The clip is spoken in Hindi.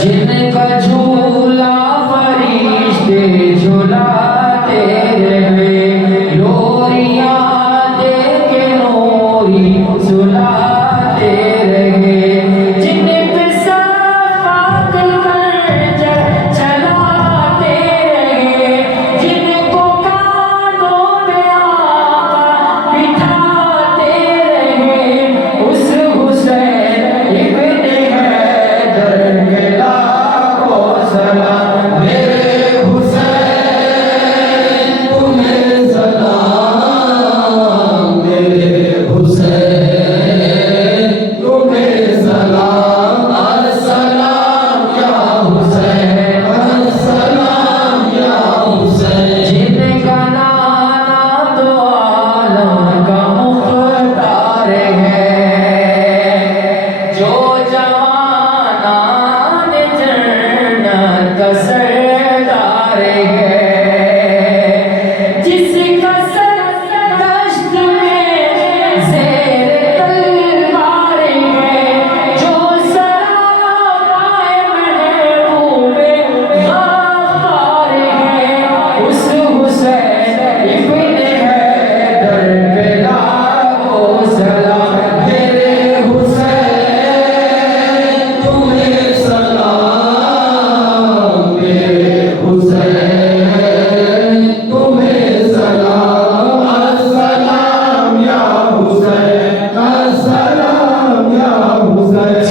जिनका झूला फरिश्ते झुलाते रहे, लोरियां दे के नूरी सुलाते रहे। जिन पे सफ़ात खंजर चलाते रहे, जिनको कानों पे आका बिठाते रहे, उस हुसैन इब्ने हैदर के लाखों सलाम। मेरे हुसैन तुम्हें सलाम, मेरे हुसैन तुम्हें सलाम। अस्सलाम या हुसैन, अस्सलाम या हुसैन। जिनका नाना तो आलम का मुख्तार है, जो जवानान जन्नत का सरदार है, जिसका सर दश्त में